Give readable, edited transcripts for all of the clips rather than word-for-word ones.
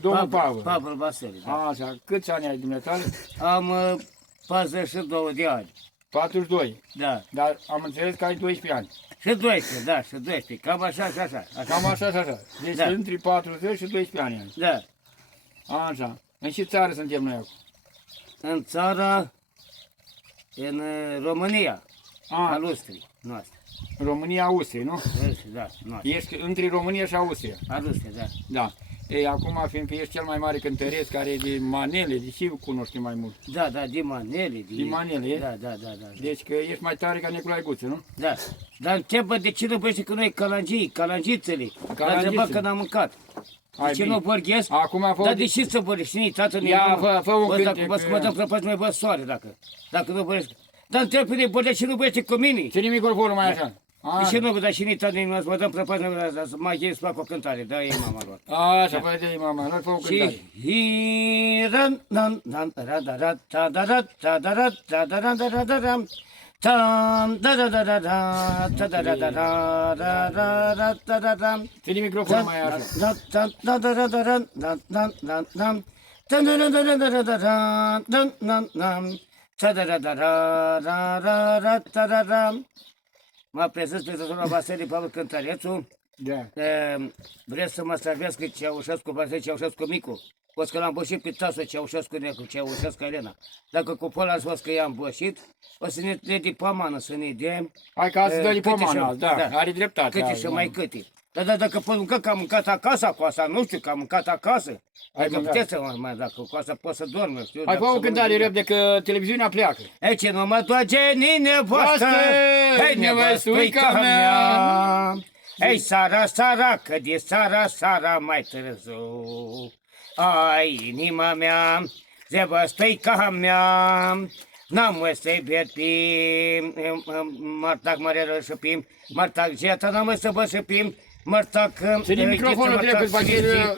Domnul Pavel. Pavel Vasile, da. Așa, câți ani ai dumneavoastră? Am 42 de ani, 42. da. Dar am înțeles că ai 12 ani. Și 12, da, și 12, cam așa și așa. Cam așa și așa. Deci Da. între 40 și 12 ani ai. Da, Așa. În ce țară suntem noi acum? în țara, în România, A, al Austriei noastre. România, Austria, nu? Da, noastră. Ești între România și Austria. Al Austriei, da. Da. Ei, acum, fiindcă ești cel mai mare cântăreț care e de manele, de ce cunoști mai mult? Da, da, din manele. Din manele, e? Da, da, da, da. Deci că ești mai tare ca Nicolae Guță, nu? Da, dar întreabă de ce nu vorbește cu noi calangițele. L-a întrebat că n-am mâncat. De Ai ce bine. nu vorghesc? Acum a fost... Dar de ce să vorbești? Știi, tatăl Ia, fă un cântec. Vă scumătăm prăpăți mai vă soare dacă nu vorbești. Dar întreb pe de ce nu vorbește cu mine? Ține microfonul mai așa. De ce nu, dar și nici tatăl nostru, vă dăm prăpăți mai ghei să fac o cântare, da, e mama lor. Așa, păi de mama, noi fă o cântare. Și hiran nan nan radara tadara tadara tadara tadara tam da da da da da tadara da da da da tadara. Ține microfonul mai așa. Da da da da da da da da da da tadara da da da da da da da da tadara da da da da da tadara. Mă prezent pe zona Vasile Pavel Cântărețu. Da. Vreți să mă servească Ceaușescu, Vasile Ceaușescu micu? O să l-am bășit pe tasă Ceaușescu Necu, Ceaușescu Elena. Dacă cu Pola ați fost că i-am bășit, o să ne dea de pomană, să ne dea... Hai ca să dă de câte pomana, și- da, are dreptate. Câte și mai câte. Dar dacă pot mânca că am mâncat acasă cu asta, nu știu că am mâncat acasă. Dacă mâncat. puteți să mai, dacă cu asta pot să dorm, nu știu. Hai dacă fă o să cântare mănânc. repede că televiziunea pleacă. E ce nu mă toage nevoastră, Hei, nevăstuica mea. Ei, sara, că de sara mai târziu. Ai, inima mea, zevăstuica mea, n-am mă să-i ved pe Martac Măreră și pe Martac Jeta, n-am mă să vă să pe Martac... Ține microfonul trebuie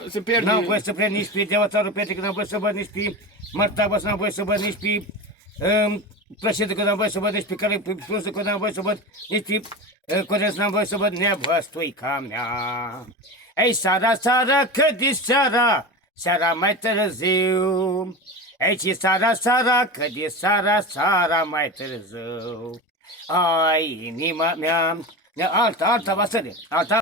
să pierde. N-am voie să prind nici pe Deotarul Petre, că n-am voie să văd nici pe Martac, bă, n-am voie să văd nici pe Plășetă, că n-am voie să văd nici pe care Plusă, că n-am voie să văd nici pe Codeț, n-am voie să văd nevăstuica mea. Ei, sara, că de seara mai târziu. Ei, ce sara, că de seara mai târziu. Ai, inima mea, alta, Vasile, alta.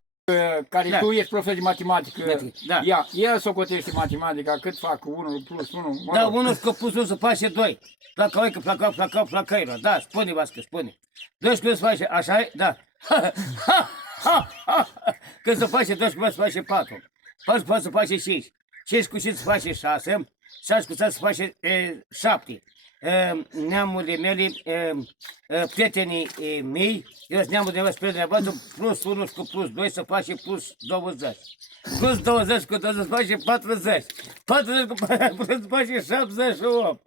Care Da. tu ești profesor de matematică, Da. ia, el socotește matematica, cât fac 1 plus 1, mă Da, rog. unul că pus să face 2. Placăică, da, spune Vască, spune. 12 să face, așa e? Da. Când se face 12 să face 4. 4 poate să face 5. 5 cu 5 să face 6. 6 cu 6 să face 7. Neamurile mele, prietenii mei, eu sunt neamul de mă spre dumneavoastră, plus 1 cu plus 2 să face plus 20. Plus 20 cu 20 să face 40. 40 cu 40 să face 78.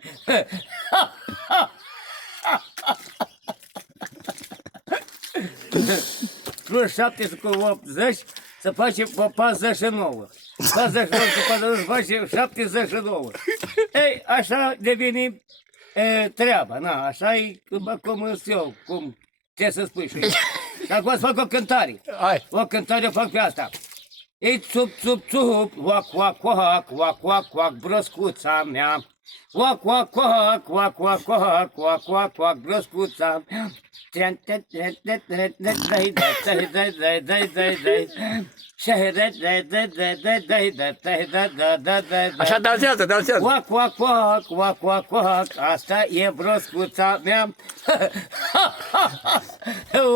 Plus 7 cu 80 să face 49. 49 cu 40 să face 79. Ei, așa devine treaba, na, așa e cum sunt eu, cum trebuie să spui și și acum să fac o cântare. Hai. O cântare o fac pe asta. Ei, țup, wac, brăscuța mea. Wac, brăscuța mea. Așa dansează. Wac, asta e broscuța mea.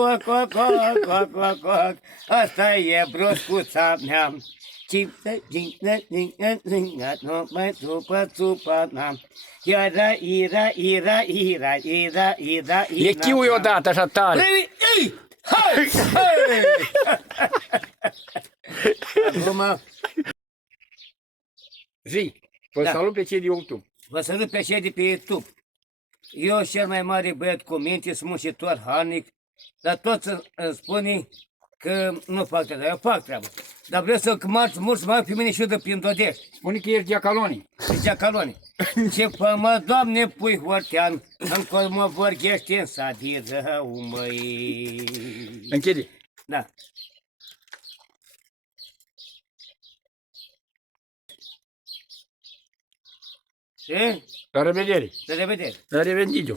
Wac, asta e broscuța mea. Nu mai țupă, n-am. Ira. E chiui odată, așa tare. Ei! Hai! Acum, Zi, vă Da. salut pe cei de YouTube. vă salut pe cei de pe YouTube. Eu, cel mai mare băiat cu minte, smuncitor, harnic, dar toți îmi spune că nu fac treaba, eu fac treaba. Dar vreau să mulți mai pe mine și eu de prin Dodești, Spune că ești diacalonii. zicea Caloni. Ce mă, Doamne, pui hortean, încă mă vorbește în sadiră, măi. Închide. Da. Și La revedere! la revedere! La revendido!